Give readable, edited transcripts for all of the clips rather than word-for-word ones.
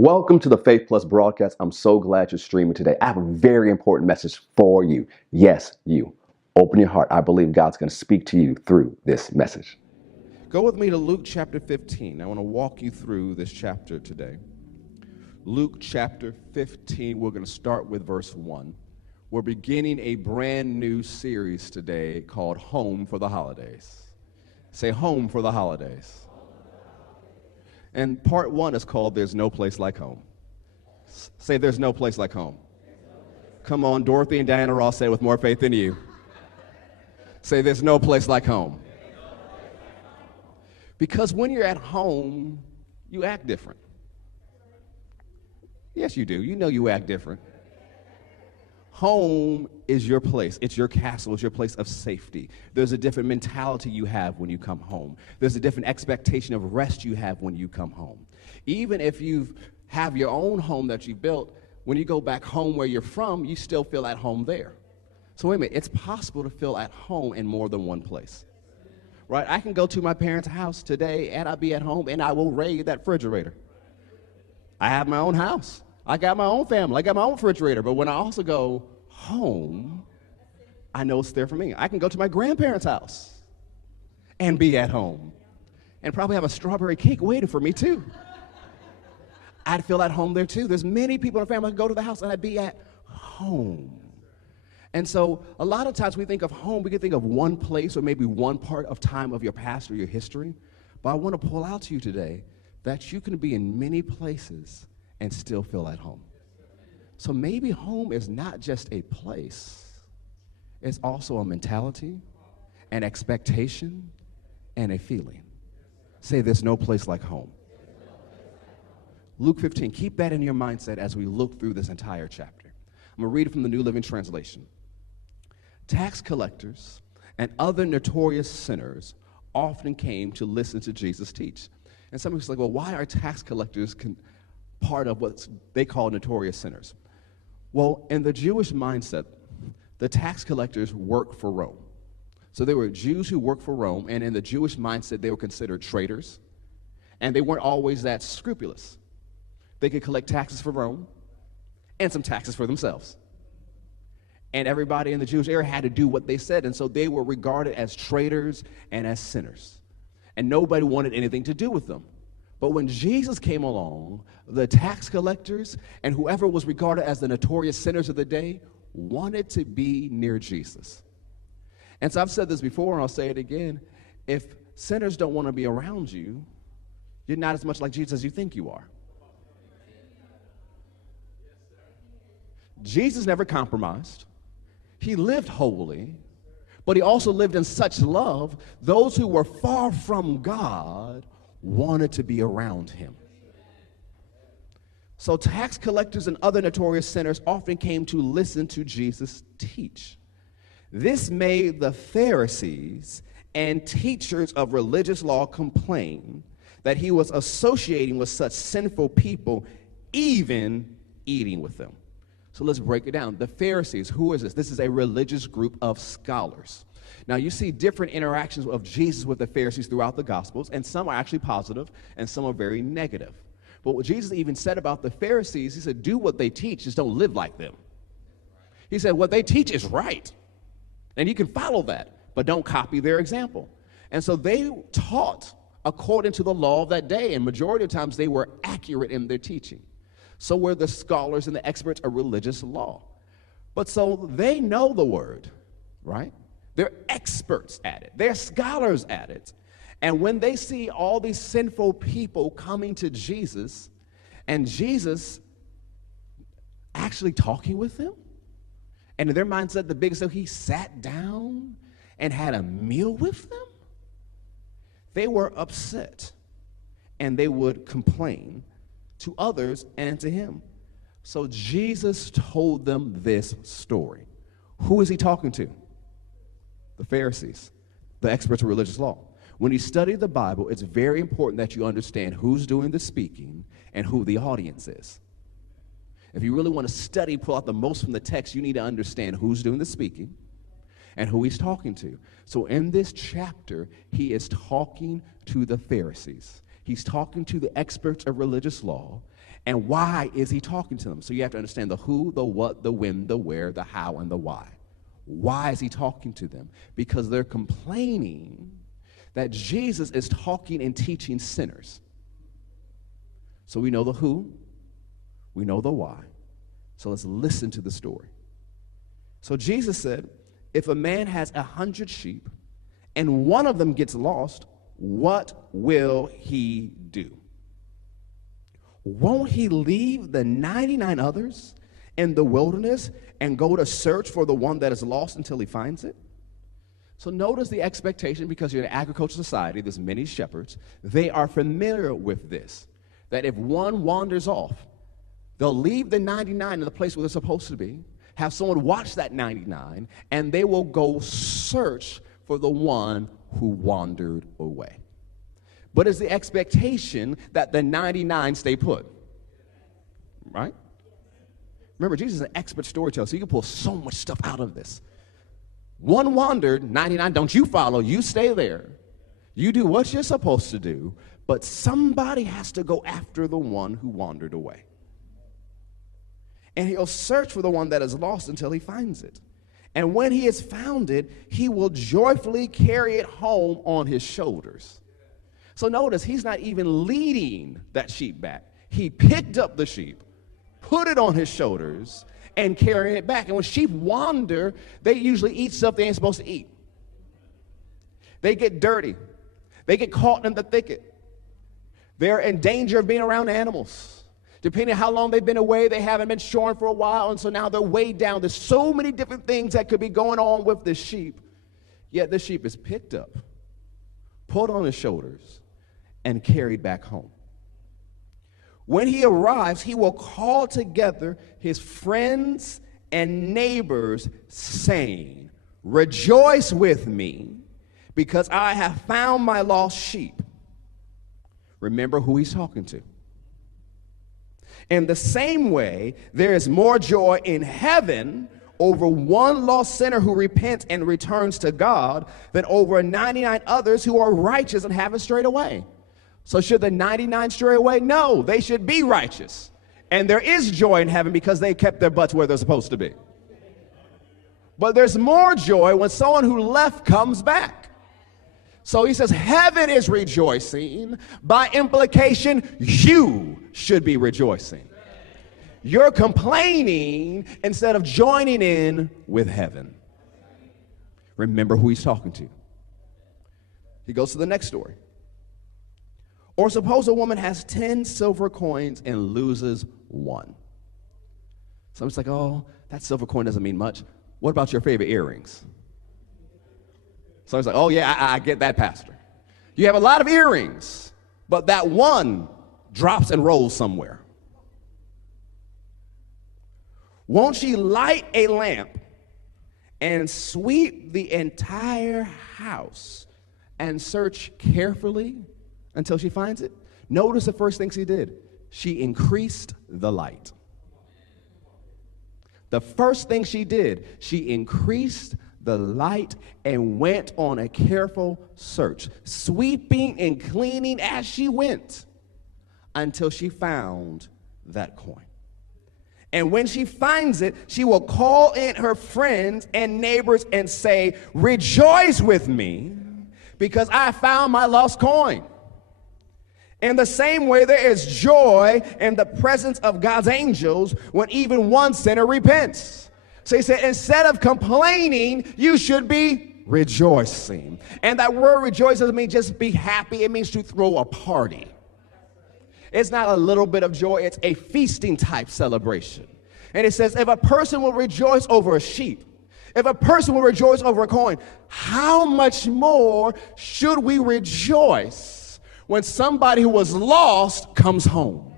Welcome to the Faith Plus broadcast. I'm so glad you're streaming today. I have a very important message for you. Yes, you. Open your heart. I believe God's going to speak to you through this message. Go with me to Luke chapter 15. I want to walk you through this chapter today. Luke chapter 15, we're going to start with verse 1. We're beginning a brand new series today called Home for the Holidays. Say Home for the Holidays. And part 1 is called There's No Place Like Home. Say there's no place like home. Come on, Dorothy and Diana Ross say it with more faith than you. Say there's no place like home. Because when you're at home, you act different. Yes, you do. You know you act different. Home is your place. It's your castle. It's your place of safety. There's a different mentality you have when you come home. There's a different expectation of rest you have when you come home. Even if you have your own home that you built, when you go back home where you're from, you still feel at home there. So wait a minute, it's possible to feel at home in more than one place. Right? I can go to my parents' house today and I'll be at home and I will raid that refrigerator. I have my own house. I got my own family. I got my own refrigerator. But when I also go home, I know it's there for me. I can go to my grandparents' house and be at home and probably have a strawberry cake waiting for me too. I'd feel at home there too. There's many people in the family who go to the house and I'd be at home. And so a lot of times we think of home, we can think of one place or maybe one part of time of your past or your history. But I want to pull out to you today that you can be in many places and still feel at home. So maybe home is not just a place, it's also a mentality, an expectation, and a feeling. Say there's no place like home. Luke 15, keep that in your mindset as we look through this entire chapter. I'm going to read it from the New Living Translation. Tax collectors and other notorious sinners often came to listen to Jesus teach. And some people say, well, why are tax collectors part of what they call notorious sinners? Well, in the Jewish mindset, the tax collectors worked for Rome. So they were Jews who worked for Rome, and in the Jewish mindset, they were considered traitors, and they weren't always that scrupulous. They could collect taxes for Rome and some taxes for themselves. And everybody in the Jewish area had to do what they said, and so they were regarded as traitors and as sinners. And nobody wanted anything to do with them. But when Jesus came along, the tax collectors and whoever was regarded as the notorious sinners of the day wanted to be near Jesus. And so I've said this before, and I'll say it again. If sinners don't want to be around you, you're not as much like Jesus as you think you are. Jesus never compromised. He lived holy, but he also lived in such love, those who were far from God wanted to be around him. So tax collectors and other notorious sinners often came to listen to Jesus teach. This made the Pharisees and teachers of religious law complain that he was associating with such sinful people, even eating with them. So let's break it down. The Pharisees, who is this? This is a religious group of scholars. Now, you see different interactions of Jesus with the Pharisees throughout the Gospels, and some are actually positive, and some are very negative. But what Jesus even said about the Pharisees, he said, do what they teach, just don't live like them. He said, what they teach is right, and you can follow that, but don't copy their example. And so they taught according to the law of that day, and majority of times they were accurate in their teaching. So were the scholars and the experts of religious law. But so they know the word, right? They're experts at it. They're scholars at it. And when they see all these sinful people coming to Jesus, and Jesus actually talking with them, and in their mindset, the biggest, so he sat down and had a meal with them, they were upset, and they would complain to others and to him. So Jesus told them this story. Who is he talking to? The Pharisees, the experts of religious law. When you study the Bible, it's very important that you understand who's doing the speaking and who the audience is. If you really want to study, pull out the most from the text, you need to understand who's doing the speaking and who he's talking to. So in this chapter, he is talking to the Pharisees. He's talking to the experts of religious law, And why is he talking to them? So you have to understand the who, the what, the when, the where, the how, and the why. Why is he talking to them? Because they're complaining that Jesus is talking and teaching sinners. So we know the who, we know the why. So let's listen to the story. So Jesus said, if a man has 100 sheep and one of them gets lost, what will he do? Won't he leave the 99 others in the wilderness and go to search for the one that is lost until he finds it? So notice the expectation, because you're in an agricultural society, there's many shepherds. They are familiar with this, that if one wanders off, they'll leave the 99 in the place where they're supposed to be, have someone watch that 99, and they will go search for the one who wandered away. But it's the expectation that the 99 stay put, right? Remember, Jesus is an expert storyteller, so you can pull so much stuff out of this. One wandered, 99, don't you follow, you stay there. You do what you're supposed to do, but somebody has to go after the one who wandered away. And he'll search for the one that is lost until he finds it. And when he has found it, he will joyfully carry it home on his shoulders. So notice, he's not even leading that sheep back. He picked up the sheep, put it on his shoulders, and carrying it back. And when sheep wander, they usually eat stuff they ain't supposed to eat. They get dirty. They get caught in the thicket. They're in danger of being around animals. Depending on how long they've been away, they haven't been shorn for a while, and so now they're weighed down. There's so many different things that could be going on with the sheep. Yet the sheep is picked up, put on his shoulders, and carried back home. When he arrives, he will call together his friends and neighbors, saying, "Rejoice with me, because I have found my lost sheep." Remember who he's talking to. In the same way, there is more joy in heaven over one lost sinner who repents and returns to God than over 99 others who are righteous and haven't strayed away. So should the 99 stray away? No, they should be righteous. And there is joy in heaven because they kept their butts where they're supposed to be. But there's more joy when someone who left comes back. So he says, heaven is rejoicing. By implication, you should be rejoicing. You're complaining instead of joining in with heaven. Remember who he's talking to. He goes to the next story. Or suppose a woman has 10 silver coins and loses one. Someone's like, oh, that silver coin doesn't mean much. What about your favorite earrings? Someone's like, oh yeah, I get that, Pastor. You have a lot of earrings, but that one drops and rolls somewhere. Won't she light a lamp and sweep the entire house and search carefully until she finds it? Notice the first thing she did. She increased the light. The first thing she did, she increased the light and went on a careful search, sweeping and cleaning as she went until she found that coin. And when she finds it, she will call in her friends and neighbors and say, "Rejoice with me, because I found my lost coin." In the same way, there is joy in the presence of God's angels when even one sinner repents. So he said, instead of complaining, you should be rejoicing. And that word rejoice doesn't mean just be happy. It means to throw a party. It's not a little bit of joy. It's a feasting type celebration. And it says, if a person will rejoice over a sheep, if a person will rejoice over a coin, how much more should we rejoice when somebody who was lost comes home?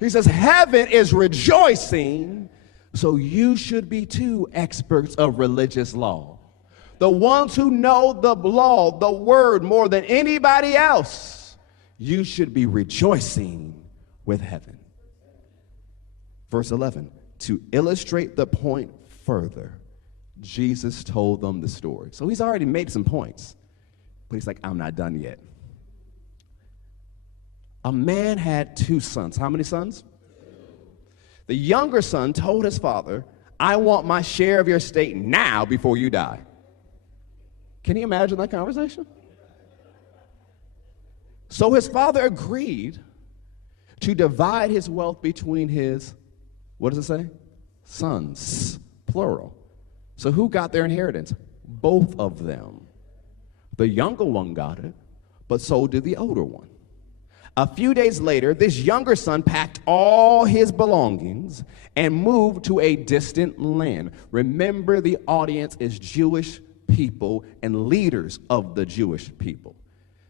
He says, heaven is rejoicing, so you should be too, experts of religious law. The ones who know the law, the word, more than anybody else, you should be rejoicing with heaven. Verse 11, to illustrate the point further, Jesus told them the story. So he's already made some points, but he's like, I'm not done yet. A man had 2 sons. How many sons? The younger son told his father, I want my share of your estate now before you die. Can you imagine that conversation? So his father agreed to divide his wealth between his, what does it say? Sons, plural. So who got their inheritance? Both of them. The younger one got it, but so did the older one. A few days later, this younger son packed all his belongings and moved to a distant land. Remember, the audience is Jewish people and leaders of the Jewish people.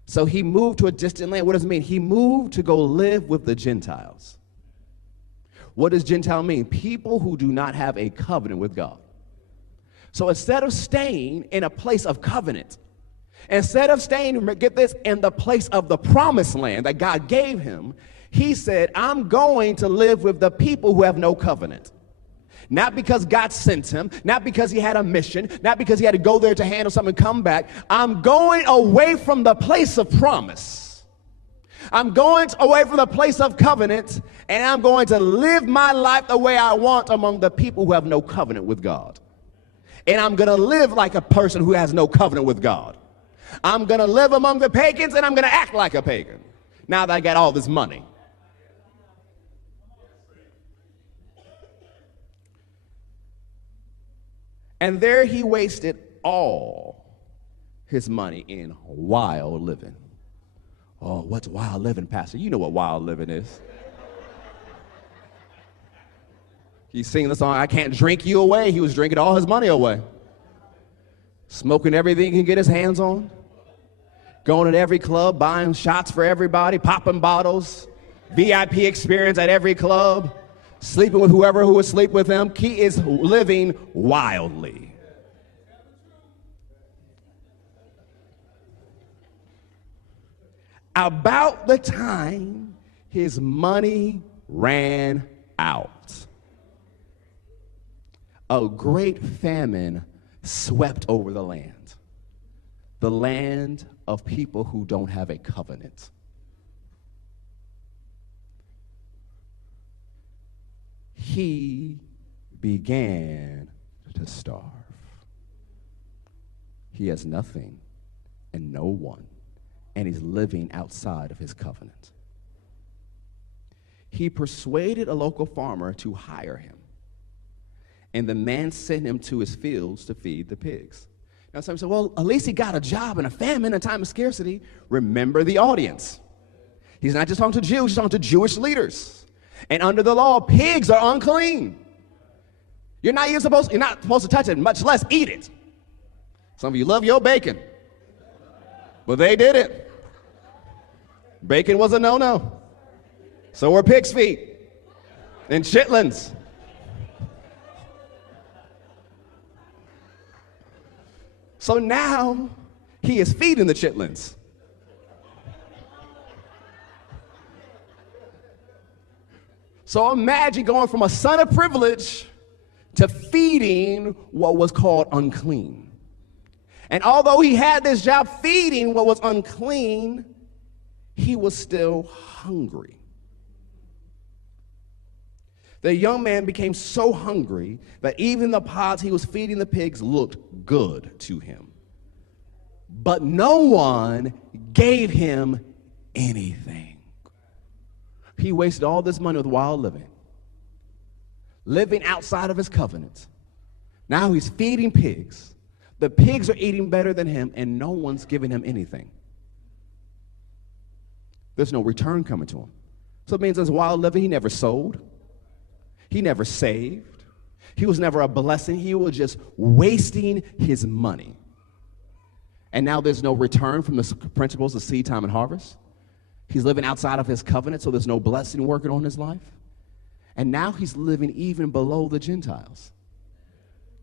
So he moved to a distant land. What does it mean? He moved to go live with the Gentiles. What does Gentile mean? People who do not have a covenant with God. So instead of staying in a place of covenant, instead of staying, get this, in the place of the promised land that God gave him, he said, I'm going to live with the people who have no covenant. Not because God sent him, not because he had a mission, not because he had to go there to handle something and come back. I'm going away from the place of promise. I'm going away from the place of covenant, and I'm going to live my life the way I want among the people who have no covenant with God. And I'm going to live like a person who has no covenant with God. I'm going to live among the pagans, and I'm going to act like a pagan now that I got all this money. And there he wasted all his money in wild living. Oh, what's wild living, Pastor? You know what wild living is. He's singing the song, I Can't Drink You Away. He was drinking all his money away. Smoking everything he can get his hands on. Going to every club, buying shots for everybody, popping bottles. VIP experience at every club. Sleeping with whoever who would sleep with him. He is living wildly. About the time his money ran out, a great famine swept over the land of people who don't have a covenant. He began to starve. He has nothing and no one, and he's living outside of his covenant. He persuaded a local farmer to hire him, and the man sent him to his fields to feed the pigs. Now some say, well, at least he got a job in a famine, a time of scarcity. Remember the audience. He's not just talking to Jews, he's talking to Jewish leaders. And under the law, pigs are unclean. You're not supposed to touch it, much less eat it. Some of you love your bacon, but they didn't. Bacon was a no-no. So were pig's feet and chitlins. So now he is feeding the chitlins. So imagine going from a son of privilege to feeding what was called unclean. And although he had this job feeding what was unclean, he was still hungry. The young man became so hungry that even the pods he was feeding the pigs looked good to him. But no one gave him anything. He wasted all this money with wild living outside of his covenant. Now he's feeding pigs. The pigs are eating better than him, and no one's giving him anything. There's no return coming to him. So it means as wild living, he never sold. He never saved. He was never a blessing. He was just wasting his money. And now there's no return from the principles of seed time and harvest. He's living outside of his covenant, so there's no blessing working on his life. And now he's living even below the Gentiles,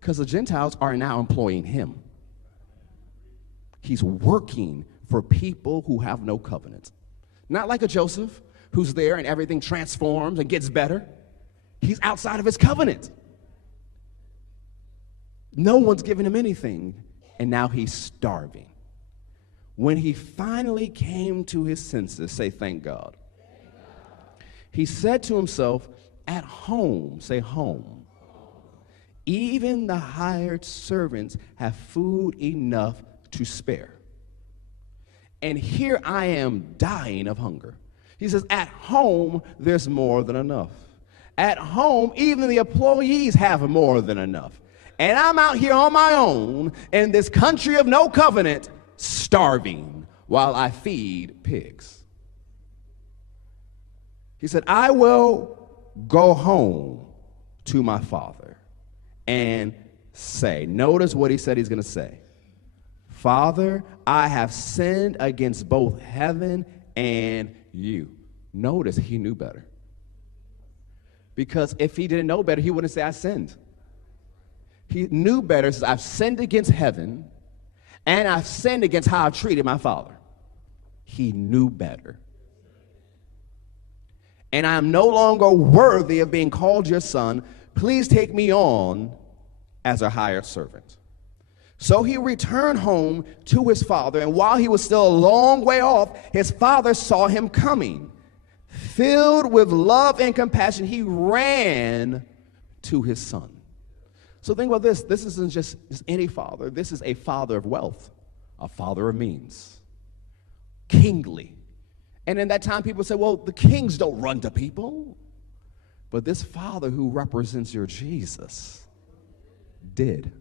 because the Gentiles are now employing him. He's working for people who have no covenant. Not like a Joseph who's there and everything transforms and gets better. He's outside of his covenant. No one's giving him anything, and now he's starving. When he finally came to his senses, say, thank God. He said to himself, At home, say home. Even the hired servants have food enough to spare. And here I am dying of hunger. He says, at home, there's more than enough. At home, even the employees have more than enough. And I'm out here on my own in this country of no covenant, starving while I feed pigs. He said, I will go home to my father and say, notice what he said he's going to say. Father, I have sinned against both heaven and you. Notice he knew better. Because if he didn't know better, he wouldn't say, I sinned. He knew better, says, I've sinned against heaven, and I've sinned against how I've treated my father. He knew better. And I am no longer worthy of being called your son. Please take me on as a hired servant. So he returned home to his father, and while he was still a long way off, his father saw him coming. Filled with love and compassion, he ran to his son. So think about this. This isn't just any father. This is a father of wealth, a father of means, kingly. And in that time, people say, well, the kings don't run to people. But this father who represents your Jesus did.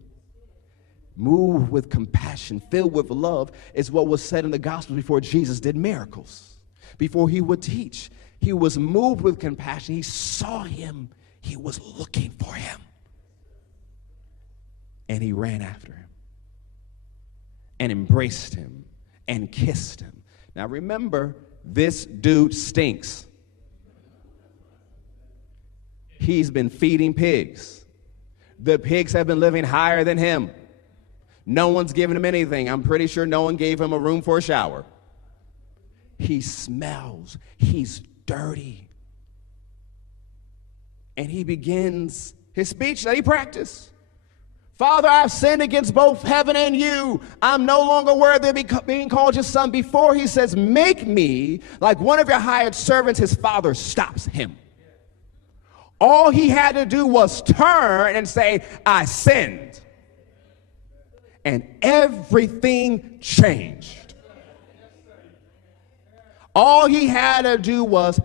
Moved with compassion, filled with love, is what was said in the gospel before Jesus did miracles. Before he would teach, he was moved with compassion. He saw him. He was looking for him. And he ran after him and embraced him and kissed him. Now remember, this dude stinks. He's been feeding pigs. The pigs have been living higher than him. No one's given him anything. I'm pretty sure no one gave him a room for a shower. He smells. He's dirty. And he begins his speech that he practiced. Father, I've sinned against both heaven and you. I'm no longer worthy of being called your son. Before he says, make me like one of your hired servants, his father stops him. All he had to do was turn and say, I sinned. And everything changed. All he had to do was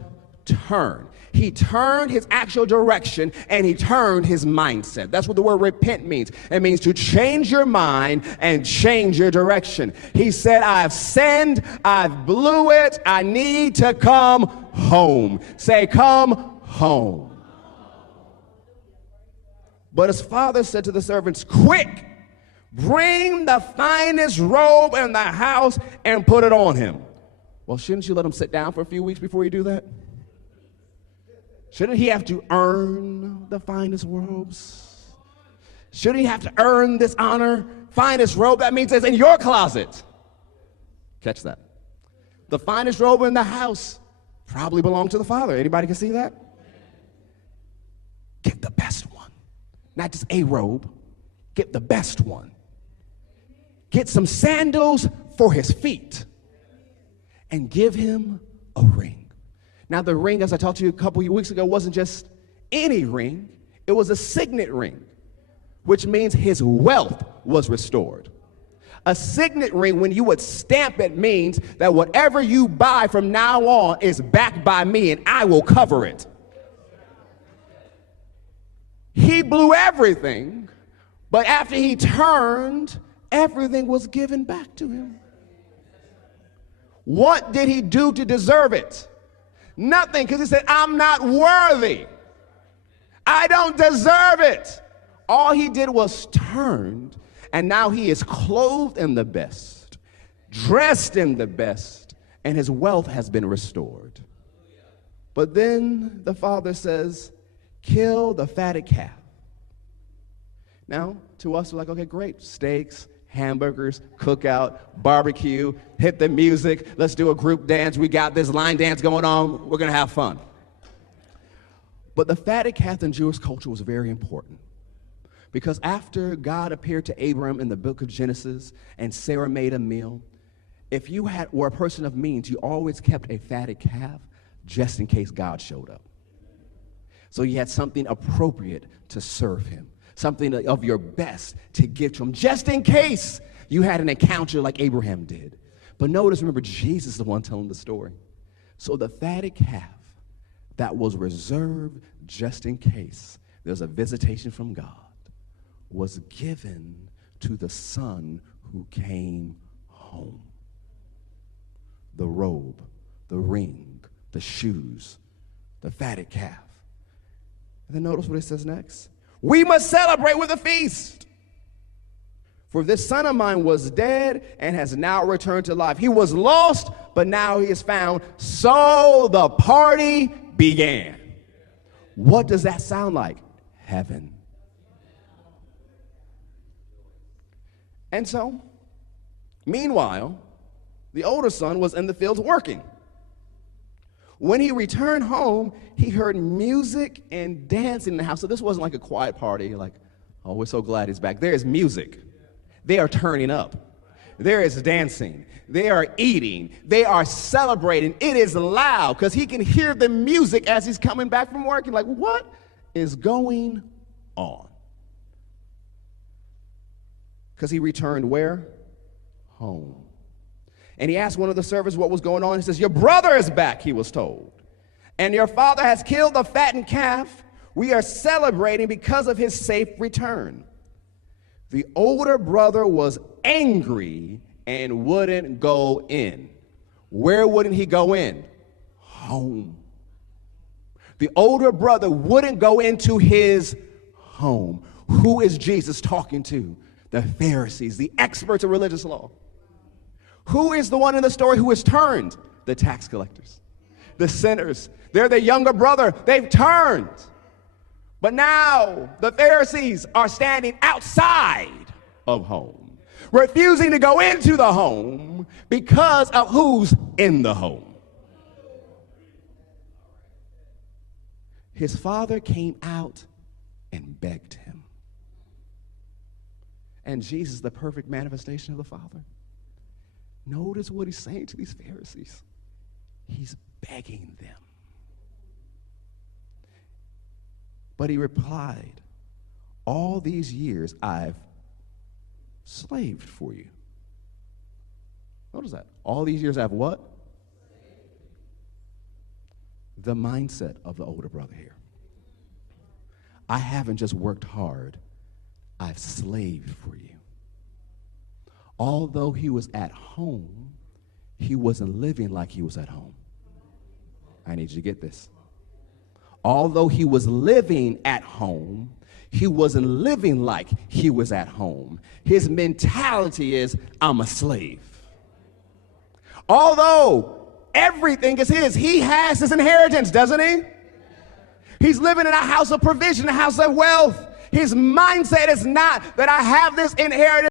turn. He turned his actual direction and he turned his mindset. That's what the word repent means. It means to change your mind and change your direction. He said, I've sinned, I've blew it, I need to come home. Say, come home. But his father said to the servants, quick, bring the finest robe in the house and put it on him. Well, shouldn't you let him sit down for a few weeks before you do that? Shouldn't he have to earn the finest robes? Shouldn't he have to earn this honor? Finest robe, that means it's in your closet. Catch that. The finest robe in the house probably belonged to the father. Anybody can see that? Get the best one. Not just a robe. Get the best one. Get some sandals for his feet. And give him a ring. Now, the ring, as I talked to you a couple of weeks ago, wasn't just any ring. It was a signet ring, which means his wealth was restored. A signet ring, when you would stamp it, means that whatever you buy from now on is backed by me, and I will cover it. He blew everything, but after he turned, everything was given back to him. What did he do to deserve it? Nothing, because he said, I'm not worthy. I don't deserve it. All he did was turned, and now he is clothed in the best, dressed in the best, and his wealth has been restored. But then the father says, kill the fatted calf. Now, to us, we're like, okay, great, steaks, hamburgers, cookout, barbecue, hit the music, let's do a group dance, we got this line dance going on, we're gonna have fun. But the fatted calf in Jewish culture was very important, because after God appeared to Abram in the book of Genesis and Sarah made a meal, if you were a person of means, you always kept a fatted calf just in case God showed up. So you had something appropriate to serve him, something of your best to give to him, just in case you had an encounter like Abraham did. But notice, remember, Jesus is the one telling the story. So the fatted calf that was reserved just in case there's a visitation from God was given to the son who came home. The robe, the ring, the shoes, the fatted calf. And then notice what it says next. We must celebrate with a feast. For this son of mine was dead and has now returned to life. He was lost, but now he is found. So the party began. What does that sound like? Heaven. And so, meanwhile, the older son was in the fields working. When he returned home, he heard music and dancing in the house. So this wasn't like a quiet party, like, oh, we're so glad he's back. There is music. They are turning up. There is dancing. They are eating. They are celebrating. It is loud because he can hear the music as he's coming back from work. And like, what is going on? Because he returned where? Home. And he asked one of the servants what was going on. He says, your brother is back, he was told. And your father has killed the fattened calf. We are celebrating because of his safe return. The older brother was angry and wouldn't go in. Where wouldn't he go in? Home. The older brother wouldn't go into his home. Who is Jesus talking to? The Pharisees, the experts of religious law. Who is the one in the story who has turned? The tax collectors, the sinners. They're the younger brother. They've turned. But now the Pharisees are standing outside of home, refusing to go into the home because of who's in the home. His father came out and begged him. And Jesus, the perfect manifestation of the Father. Notice what he's saying to these Pharisees. He's begging them. But he replied, all these years I've slaved for you. Notice that. All these years I've what? The mindset of the older brother here. I haven't just worked hard. I've slaved for you. Although he was at home, he wasn't living like he was at home. I need you to get this. Although he was living at home, he wasn't living like he was at home. His mentality is, I'm a slave. Although everything is his, he has his inheritance, doesn't he? He's living in a house of provision, a house of wealth. His mindset is not that I have this inheritance